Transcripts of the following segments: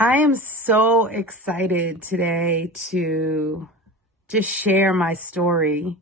I am so excited today to just share my story.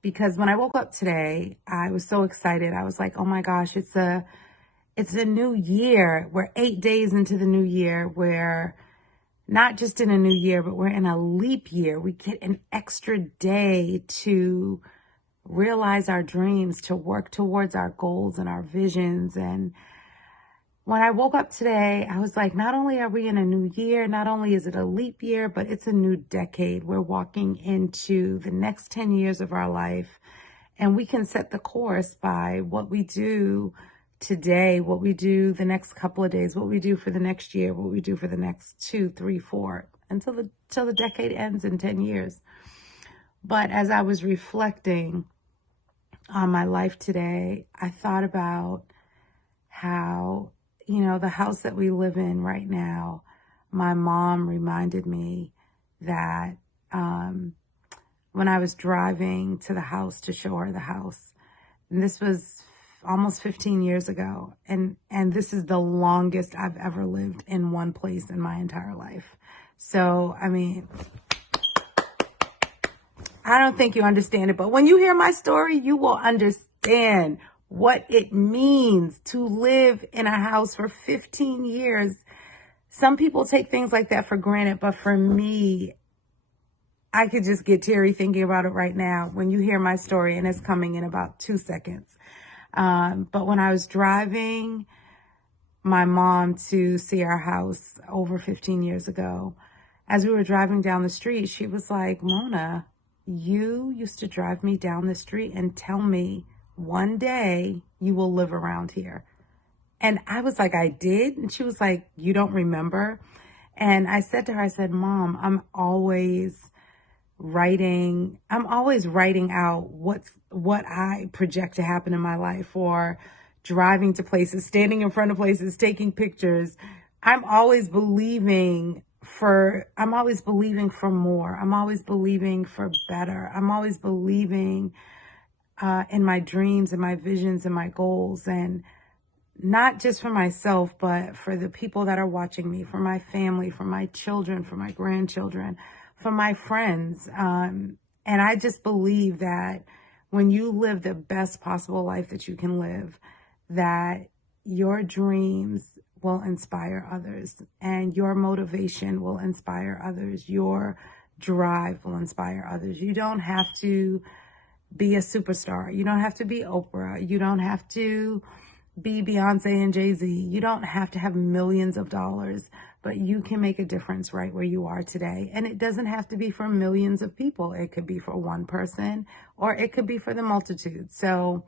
Because when I woke up today, I was so excited. I was like, oh my gosh, it's a new year. We're 8 days into the new year. We're not just in a new year, but we're in a leap year. We get an extra day to realize our dreams, to work towards our goals and our visions. And when I woke up today, I was like, not only are we in a new year, not only is it a leap year, but it's a new decade. We're walking into the next 10 years of our life, and we can set the course by what we do today, what we do the next couple of days, what we do for the next year, what we do for the next 2, 3, 4, until the decade ends in 10 years. But as I was reflecting on my life today, I thought about how the house that we live in right now, my mom reminded me that when I was driving to the house to show her the house, and this was almost 15 years ago, and this is the longest I've ever lived in one place in my entire life. So, I mean, I don't think you understand it, but when you hear my story, you will understand what it means to live in a house for 15 years. Some people take things like that for granted, but for me, I could just get teary thinking about it right now when you hear my story, and it's coming in about 2 seconds. But when I was driving my mom to see our house over 15 years ago, as we were driving down the street, she was like, Mona, you used to drive me down the street and tell me one day you will live around here. And I was like, I did? And she was like, you don't remember? And I said to her, I said, Mom, I'm always writing out what I project to happen in my life, or driving to places, standing in front of places, taking pictures. I'm always believing for more. I'm always believing for better. I'm always believing in my dreams and my visions and my goals, and not just for myself, but for the people that are watching me, for my family, for my children, for my grandchildren, for my friends. And I just believe that when you live the best possible life that you can live, that your dreams will inspire others, and your motivation will inspire others. Your drive will inspire others. You don't have to be a superstar. You don't have to be Oprah. You don't have to be Beyonce and Jay-Z. You don't have to have millions of dollars, but you can make a difference right where you are today. And it doesn't have to be for millions of people. It could be for one person, or it could be for the multitude. So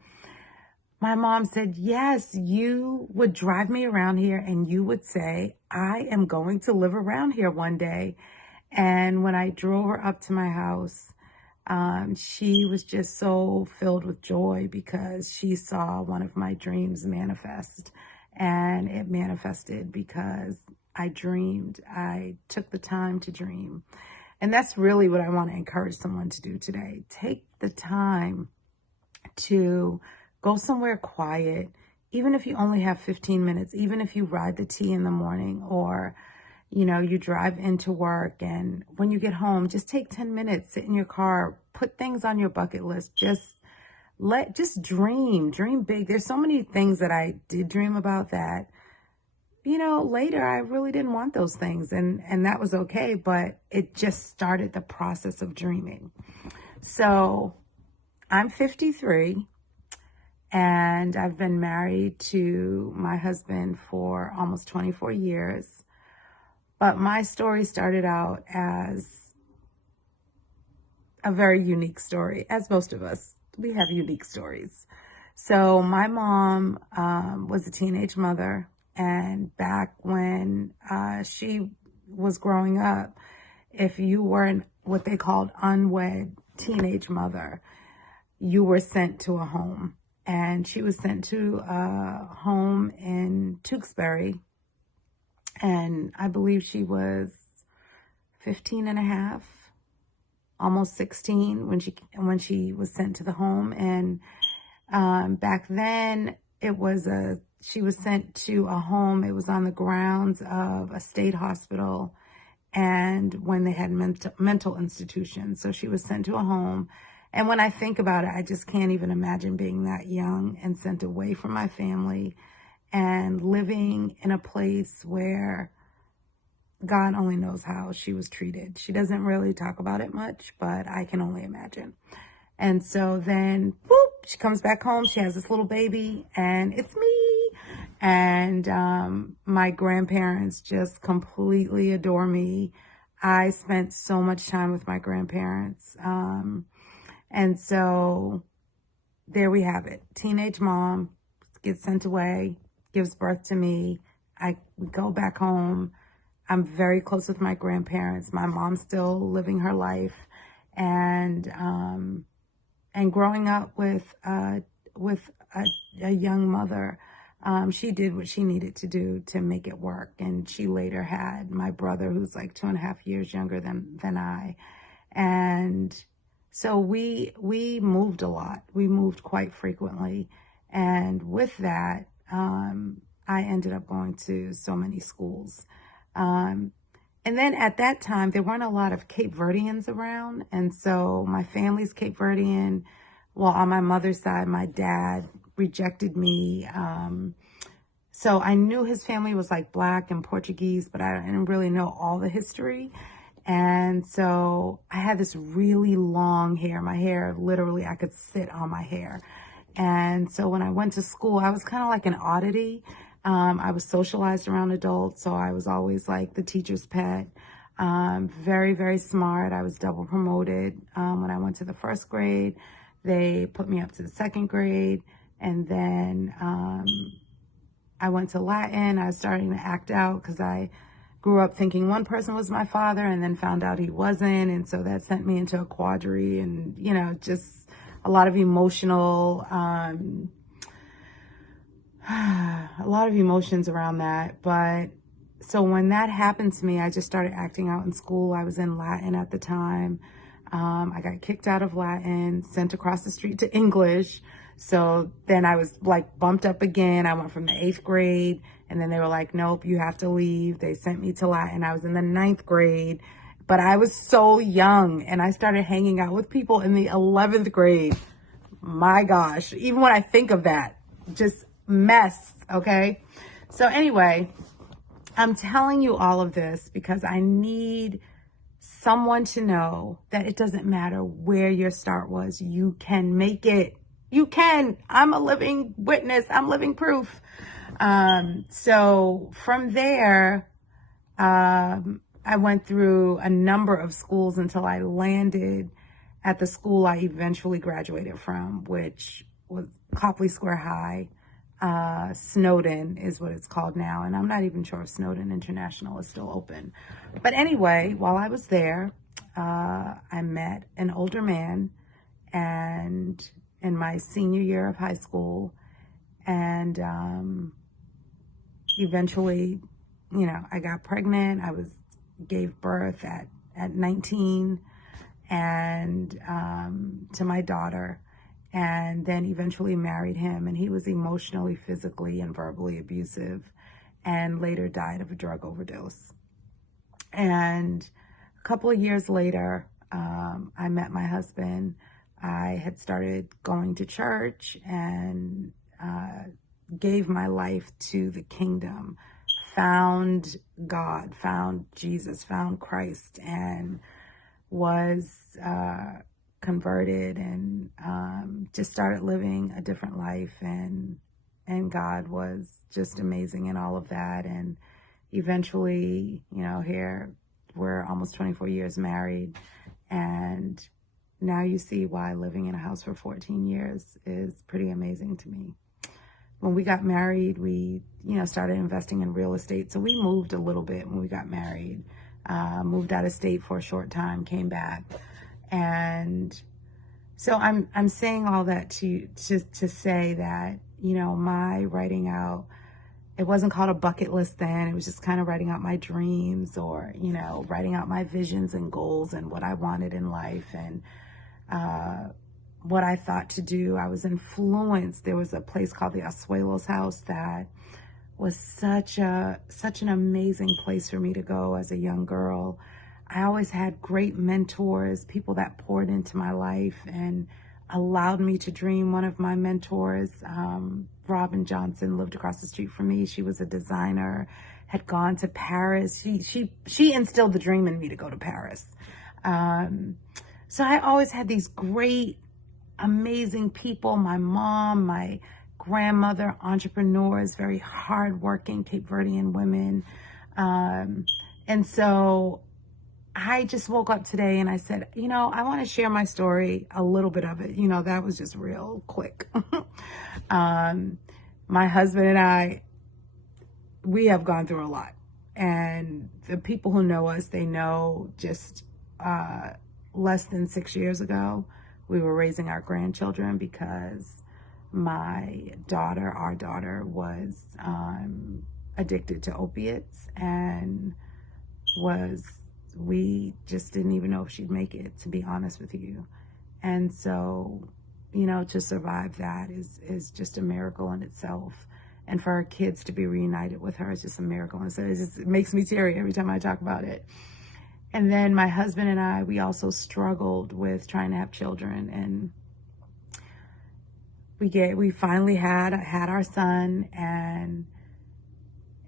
my mom said, yes, you would drive me around here and you would say, I am going to live around here one day. And when I drove her up to my house, she was just so filled with joy because she saw one of my dreams manifest. And it manifested because I dreamed. I took the time to dream. And that's really what I want to encourage someone to do today. Take the time to go somewhere quiet, even if you only have 15 minutes, even if you ride the T in the morning, or you drive into work, and when you get home, just take 10 minutes, sit in your car, put things on your bucket list. Just dream big. There's so many things that I did dream about that, later I really didn't want those things, and that was okay, but it just started the process of dreaming. So I'm 53, and I've been married to my husband for almost 24 years. But my story started out as a very unique story, as most of us. We have unique stories. So my mom was a teenage mother, and back when she was growing up, if you weren't what they called unwed teenage mother, you were sent to a home. And she was sent to a home in Tewksbury, and I believe she was 15 and a half, almost 16 when she was sent to the home. And back then it was a she was sent to a home. It was on the grounds of a state hospital, and when they had mental institutions. So she was sent to a home. And when I think about it, I just can't even imagine being that young and sent away from my family and living in a place where God only knows how she was treated. She doesn't really talk about it much, but I can only imagine. And so then, boop, she comes back home. She has this little baby, and it's me. And my grandparents just completely adore me. I spent so much time with my grandparents. And so there we have it. Teenage mom gets sent away, gives birth to me. We go back home. I'm very close with my grandparents. My mom's still living her life, and growing up with a young mother, she did what she needed to do to make it work. And she later had my brother, who's like 2.5 years younger than I, and so we moved a lot. We moved quite frequently, and with that, I ended up going to so many schools. And then at that time, there weren't a lot of Cape Verdeans around. And so my family's Cape Verdean. Well, on my mother's side, my dad rejected me. So I knew his family was like Black and Portuguese, but I didn't really know all the history. And so I had this really long hair. My hair, literally, I could sit on my hair. And so when I went to school, I was kind of like an oddity. I was socialized around adults, so I was always like the teacher's pet. Very, very smart. I was double promoted. When I went to the first grade, they put me up to the second grade. And then I went to Latin. I was starting to act out because I grew up thinking one person was my father and then found out he wasn't. And so that sent me into a quadri and, just a lot of emotional, a lot of emotions around that. But so when that happened to me, I just started acting out in school. I was in Latin at the time. I got kicked out of Latin, sent across the street to English. So then I was like bumped up again. I went from the 8th grade, and then they were like, nope, you have to leave. They sent me to Latin. I was in the 9th grade, but I was so young, and I started hanging out with people in the 11th grade. My gosh, even when I think of that, just mess, okay? So anyway, I'm telling you all of this because I need someone to know that it doesn't matter where your start was. You can make it. You can. I'm a living witness. I'm living proof. So from there, I went through a number of schools until I landed at the school I eventually graduated from, which was Copley Square High. Snowden is what it's called now. And I'm not even sure if Snowden International is still open. But anyway, while I was there, I met an older man and in my senior year of high school. And eventually, I got pregnant. I gave birth at 19 and to my daughter. And then eventually married him, and he was emotionally, physically, and verbally abusive, and later died of a drug overdose. And a couple of years later, I met my husband. I had started going to church and gave my life to the kingdom, found God, found Jesus, found Christ, and was converted and just started living a different life, and God was just amazing in all of that. And eventually, here we're almost 24 years married, and now you see why living in a house for 14 years is pretty amazing to me. When we got married, we started investing in real estate, so we moved a little bit when we got married. Moved out of state for a short time, came back. And so I'm saying all that to say that, my writing out, it wasn't called a bucket list then. It was just kind of writing out my dreams or, writing out my visions and goals and what I wanted in life. And what I thought to do. I was influenced. There was a place called the Asuelos House that was such an amazing place for me to go as a young girl. I always had great mentors, people that poured into my life and allowed me to dream. One of my mentors, Robin Johnson, lived across the street from me. She was a designer, had gone to Paris. She instilled the dream in me to go to Paris. So I always had these great, amazing people. My mom, my grandmother, entrepreneurs, very hardworking Cape Verdean women. And so I just woke up today and I said, I want to share my story, a little bit of it. That was just real quick. My husband and I, we have gone through a lot. And the people who know us, they know just less than 6 years ago, we were raising our grandchildren because our daughter was addicted to opiates and we just didn't even know if she'd make it, to be honest with you. And so, to survive that is just a miracle in itself. And for our kids to be reunited with her is just a miracle. And so it makes me teary every time I talk about it. And then my husband and I, we also struggled with trying to have children. And we finally had our son, and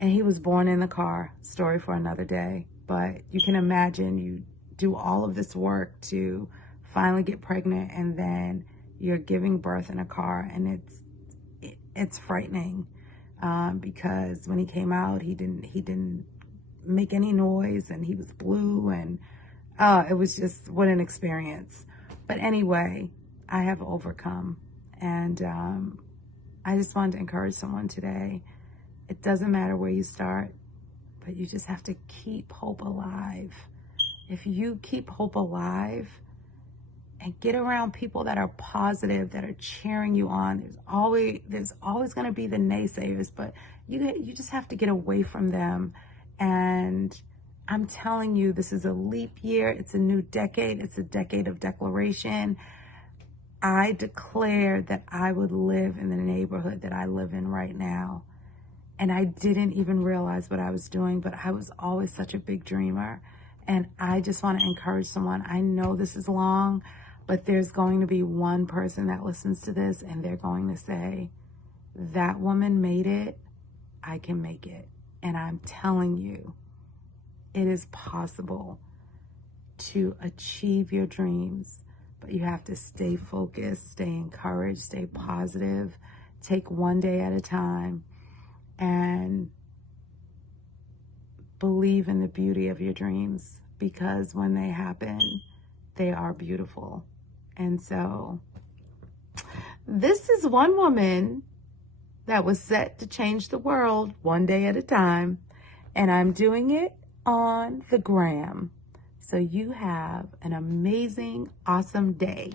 he was born in the car. Story for another day. But you can imagine, you do all of this work to finally get pregnant, and then you're giving birth in a car, and it's frightening because when he came out, he didn't make any noise, and he was blue, and it was just, what an experience. But anyway, I have overcome, and I just wanted to encourage someone today. It doesn't matter where you start, but you just have to keep hope alive. If you keep hope alive and get around people that are positive, that are cheering you on, there's always going to be the naysayers, but you just have to get away from them. And I'm telling you, this is a leap year. It's a new decade. It's a decade of declaration. I declared that I would live in the neighborhood that I live in right now. And I didn't even realize what I was doing, but I was always such a big dreamer. And I just want to encourage someone. I know this is long, but there's going to be one person that listens to this, and they're going to say, that woman made it, I can make it. And I'm telling you, it is possible to achieve your dreams, but you have to stay focused, stay encouraged, stay positive, take one day at a time, and believe in the beauty of your dreams, because when they happen, they are beautiful. And so this is one woman that was set to change the world one day at a time, and I'm doing it on the gram. So you have an amazing, awesome day.